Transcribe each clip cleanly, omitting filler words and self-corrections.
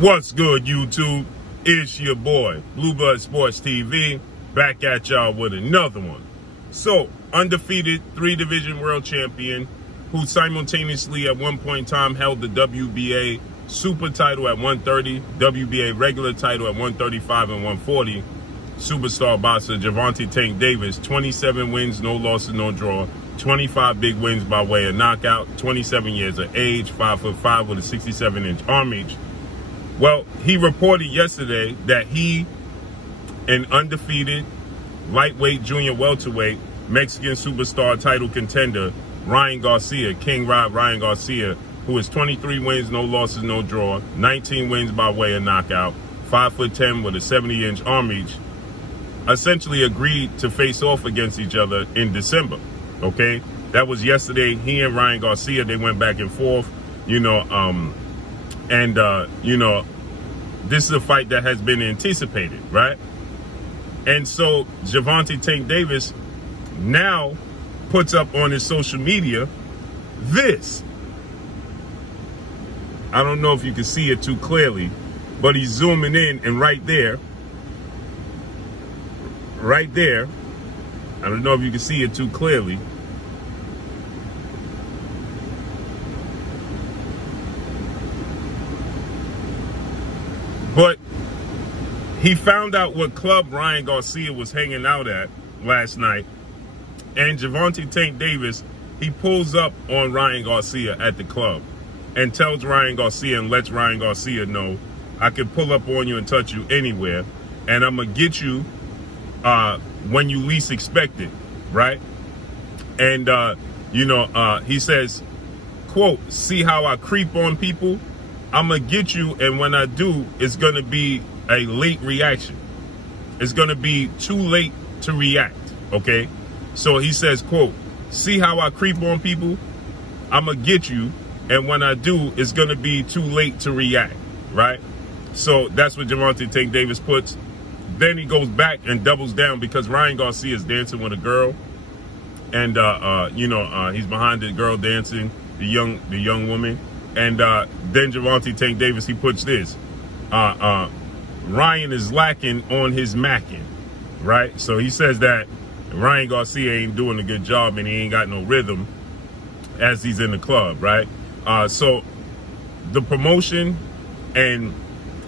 What's good, YouTube? It's your boy, Blue Blood Sports TV, back at y'all with another one. So, undefeated 3-division world champion, who simultaneously at one point in time held the WBA super title at 130, WBA regular title at 135 and 140, superstar boxer Gervonta Tank Davis, 27 wins, no losses, no draw, 25 big wins by way of knockout, 27 years of age, 5'5" with a 67-inch arm reach. Well, he reported yesterday that he, an undefeated lightweight junior welterweight Mexican superstar title contender, Ryan Garcia, King Ryan Garcia, who has 23 wins, no losses, no draw, 19 wins by way of knockout, 5'10" with a 70-inch arm reach, essentially agreed to face off against each other in December. Okay, that was yesterday. He and Ryan Garcia, they went back and forth, this is a fight that has been anticipated, right? And so Gervonta Tank Davis now puts up on his social media this. I don't know if you can see it too clearly, but he's zooming in, and right there, I don't know if you can see it too clearly, but he found out what club Ryan Garcia was hanging out at last night. And Gervonta Tank Davis, he pulls up on Ryan Garcia at the club and tells Ryan Garcia and lets Ryan Garcia know, I can pull up on you and touch you anywhere, and I'm going to get you when you least expect it, right? And, he says, quote, see how I creep on people? I'm going to get you, and when I do, it's going to be a late reaction. It's going to be too late to react, okay? So he says, quote, see how I creep on people? I'm going to get you, and when I do, it's going to be too late to react, right? So that's what Gervonta Tank Davis puts. Then he goes back and doubles down because Ryan Garcia is dancing with a girl, and, he's behind the girl dancing, the young woman. And then Gervonta Tank Davis, he puts this. Ryan is lacking on his macking, right? So he says that Ryan Garcia ain't doing a good job and he ain't got no rhythm as he's in the club, right? So the promotion and,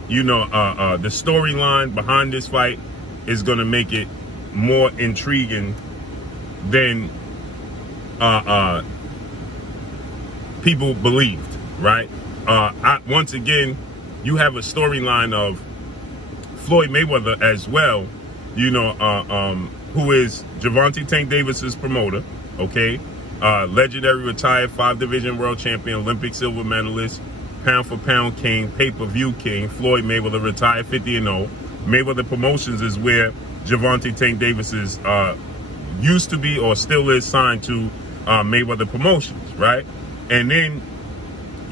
the storyline behind this fight is going to make it more intriguing than people believed. Right? Once again, you have a storyline of Floyd Mayweather as well, who is Gervonta Tank Davis's promoter, okay? Legendary retired 5-division world champion, Olympic silver medalist, pound-for-pound king, pay-per-view king, Floyd Mayweather, retired 50-0. Mayweather Promotions is where Gervonta Tank Davis is, used to be or still is signed to Mayweather Promotions, right? And then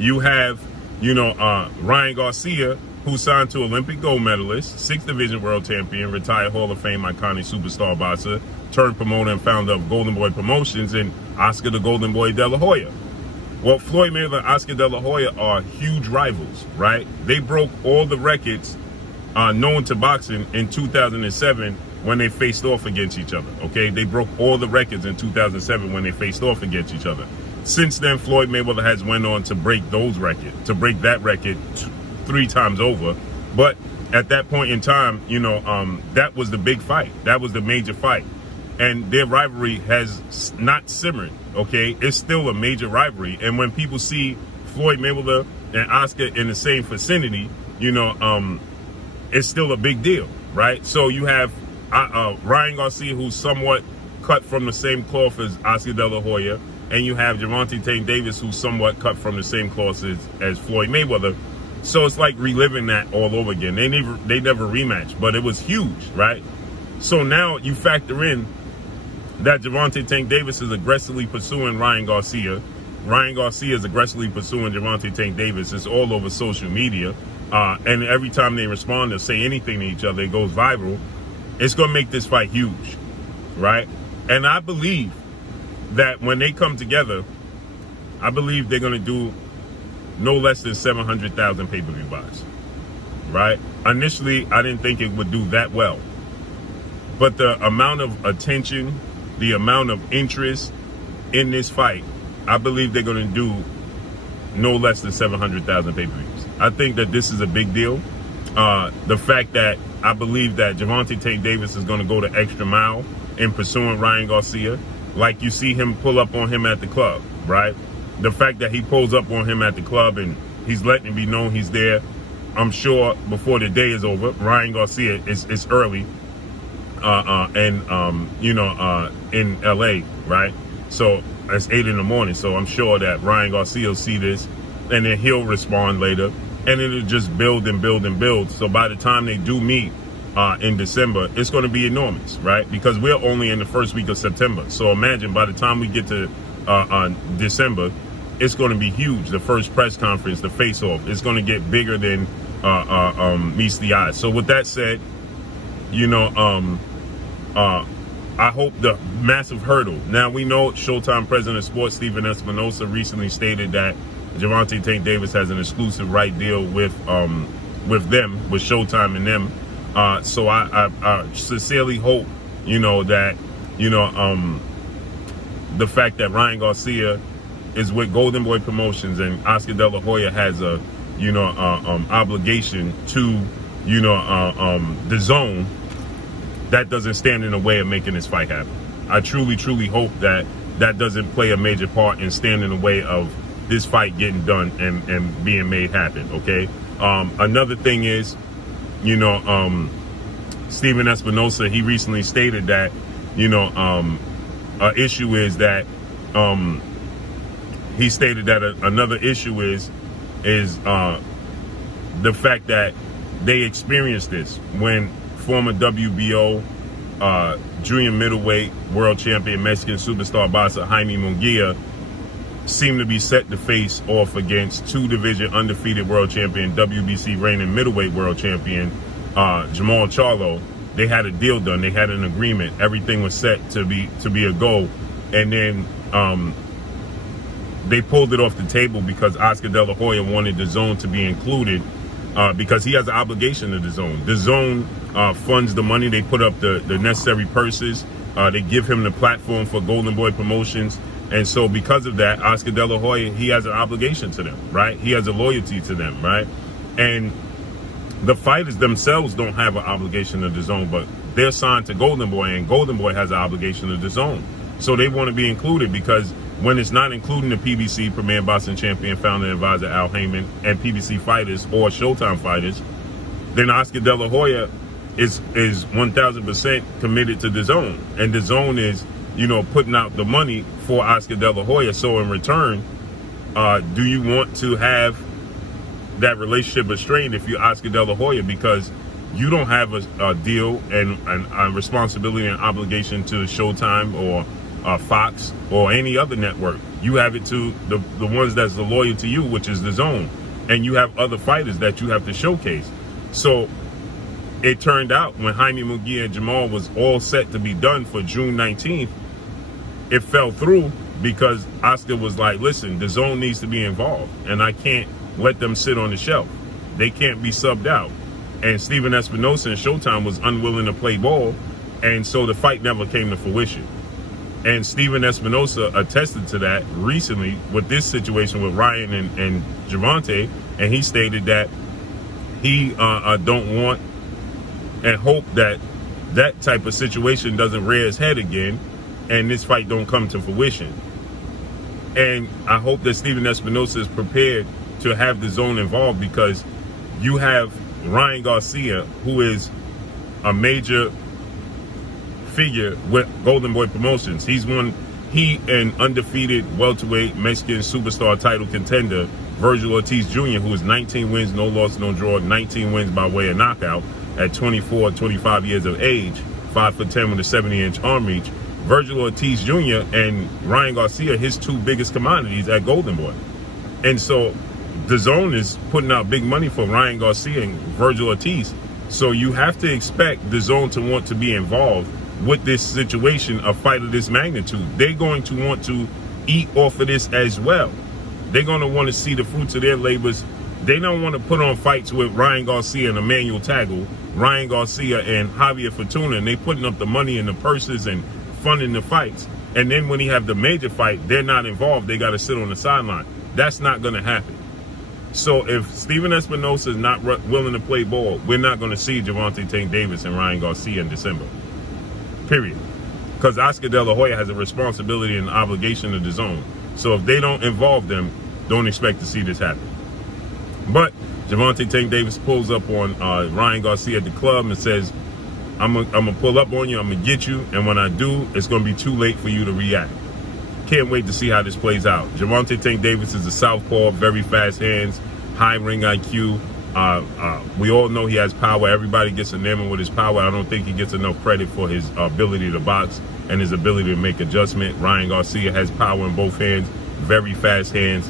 you have, Ryan Garcia, who signed to Olympic gold medalist, 6th division world champion, retired Hall of Fame iconic superstar boxer, turned promoter and founder of Golden Boy Promotions, and Oscar the Golden Boy De La Hoya. Well, Floyd Mayweather and Oscar De La Hoya are huge rivals, right? They broke all the records known to boxing in 2007 when they faced off against each other, okay? They broke all the records in 2007 when they faced off against each other. Since then, Floyd Mayweather has went on to break those records, to break that record 3 times over. But at that point in time, that was the big fight. That was the major fight. And their rivalry has not simmered, okay? It's still a major rivalry. And when people see Floyd Mayweather and Oscar in the same vicinity, it's still a big deal, right? So you have Ryan Garcia, who's somewhat cut from the same cloth as Oscar De La Hoya, and you have Gervonta Tank Davis, who's somewhat cut from the same cloth as Floyd Mayweather. So it's like reliving that all over again. They never rematched, but it was huge, right? So now you factor in that Gervonta Tank Davis is aggressively pursuing Ryan Garcia. Ryan Garcia is aggressively pursuing Gervonta Tank Davis. It's all over social media. And every time they respond or say anything to each other, it goes viral. It's going to make this fight huge, right? And I believe that when they come together, I believe they're going to do no less than 700,000 pay-per-view buys. right? Initially, I didn't think it would do that well. But the amount of attention, the amount of interest in this fight, I believe they're going to do no less than 700,000 pay-per-views. I think that this is a big deal. The fact that I believe that Gervonta Tank Davis is going to go the extra mile in pursuing Ryan Garcia, like you see him pull up on him at the club, right? The fact that he pulls up on him at the club and he's letting it be known he's there. I'm sure before the day is over, Ryan Garcia is early, in LA, right? So it's 8 in the morning. So I'm sure that Ryan Garcia will see this, and then he'll respond later, and it'll just build and build and build. So by the time they do meet in December, it's going to be enormous, right? Because we're only in the first week of September. So imagine by the time we get to December, it's going to be huge. The first press conference, the face-off, it's going to get bigger than meets the eye. So with that said, I hope the massive hurdle. Now, we know Showtime President of Sports, Stephen Espinosa, recently stated that Gervonta Tank Davis has an exclusive right deal with them, with Showtime and them. So I sincerely hope, that, the fact that Ryan Garcia is with Golden Boy Promotions and Oscar De La Hoya has a, obligation to, the zone, that doesn't stand in the way of making this fight happen. I truly, truly hope that that doesn't play a major part in standing in the way of this fight getting done and being made happen, okay? Another thing is, Stephen Espinosa, he recently stated that, an issue is that, he stated that another issue is the fact that they experienced this when former WBO junior middleweight world champion Mexican superstar boxer Jaime Munguia seemed to be set to face off against two-division undefeated world champion, WBC reigning middleweight world champion Jamal Charlo. They had a deal done. They had an agreement. Everything was set to be a go, and then they pulled it off the table because Oscar De La Hoya wanted the zone to be included because he has an obligation to the zone. The zone funds the money. They put up the necessary purses. They give him the platform for Golden Boy Promotions. And so because of that, Oscar De La Hoya, he has an obligation to them, right? He has a loyalty to them, right? And the fighters themselves don't have an obligation to the zone, but they're signed to Golden Boy, and Golden Boy has an obligation to the zone. So they want to be included, because when it's not including the PBC, Premier Boxing Champion, founder and advisor Al Heyman, and PBC fighters or Showtime fighters, then Oscar De La Hoya is 1,000% committed to the zone. And the zone is, putting out the money for Oscar De La Hoya. So in return, do you want to have that relationship restrained if you're Oscar De La Hoya? Because you don't have a deal and a responsibility and obligation to Showtime or Fox or any other network. You have it to the ones that's loyal to you, which is the zone. And you have other fighters that you have to showcase. So it turned out when Jaime Munguia and Jamal was all set to be done for June 19th, it fell through because Oscar was like, listen, the zone needs to be involved, and I can't let them sit on the shelf. They can't be subbed out. And Stephen Espinosa and Showtime was unwilling to play ball, and so the fight never came to fruition. And Stephen Espinosa attested to that recently with this situation with Ryan and Gervonta, and he stated that he don't want and hope that that type of situation doesn't rear its head again and this fight don't come to fruition. And I hope that Stephen Espinosa is prepared to have the zone involved, because you have Ryan Garcia, who is a major figure with Golden Boy Promotions. He and undefeated welterweight Mexican superstar title contender Virgil Ortiz Jr., who is 19 wins, no loss, no draw, 19 wins by way of knockout at 24, 25 years of age, 5'10" with a 70-inch arm reach. Virgil Ortiz Jr. and Ryan Garcia, his two biggest commodities at Golden Boy. And so the zone is putting out big money for Ryan Garcia and Virgil Ortiz. So you have to expect the zone to want to be involved with this situation, a fight of this magnitude. They're going to want to eat off of this as well. They're going to want to see the fruits of their labors They don't want to put on fights with Ryan Garcia and Emmanuel Tagle, Ryan Garcia and Javier Fortuna, and they putting up the money and the purses and funding the fights. And then when he have the major fight, they're not involved. They got to sit on the sideline. That's not going to happen. So if Steven Espinosa is not willing to play ball, we're not going to see Gervonta Tank Davis and Ryan Garcia in December. Period. Because Oscar De La Hoya has a responsibility and obligation to the zone. So if they don't involve them, don't expect to see this happen. But Gervonta Tank Davis pulls up on Ryan Garcia at the club and says, I'm gonna pull up on you, I'm gonna get you, and when I do, it's gonna be too late for you to react. Can't wait to see how this plays out. Gervonta Tank Davis is a southpaw, very fast hands, high ring IQ. We all know he has power. Everybody gets enamored with his power. I don't think he gets enough credit for his ability to box and his ability to make adjustment. Ryan Garcia has power in both hands, very fast hands.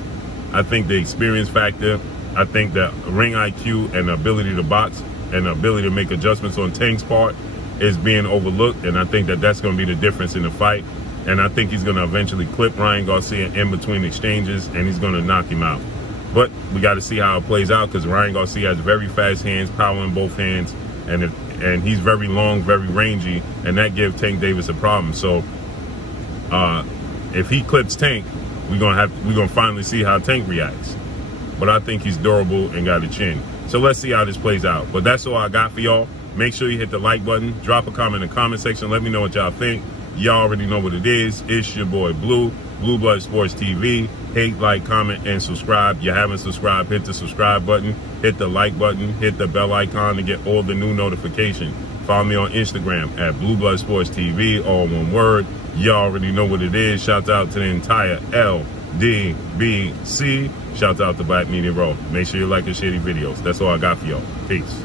I think the experience factor, I think the ring IQ and the ability to box and the ability to make adjustments on Tank's part is being overlooked, and I think that that's going to be the difference in the fight. And I think he's going to eventually clip Ryan Garcia in between exchanges, and he's going to knock him out. But we got to see how it plays out, because Ryan Garcia has very fast hands, power in both hands, and he's very long, very rangy, and that gives Tank Davis a problem. So if he clips Tank, we're gonna finally see how Tank reacts. But I think he's durable and got a chin. So let's see how this plays out. But that's all I got for y'all. Make sure you hit the like button, drop a comment in the comment section, let me know what y'all think. Y'all already know what it is. It's your boy Blue, Blue Blood Sports TV. Hate, like, comment, and subscribe. If you haven't subscribed, hit the subscribe button, hit the like button, hit the bell icon to get all the new notifications. Follow me on Instagram at Blue Blood Sports TV, all one word. Y'all already know what it is. Shout out to the entire LDBC. Shout out to Black Media Row. Make sure you like and share these videos. That's all I got for y'all. Peace.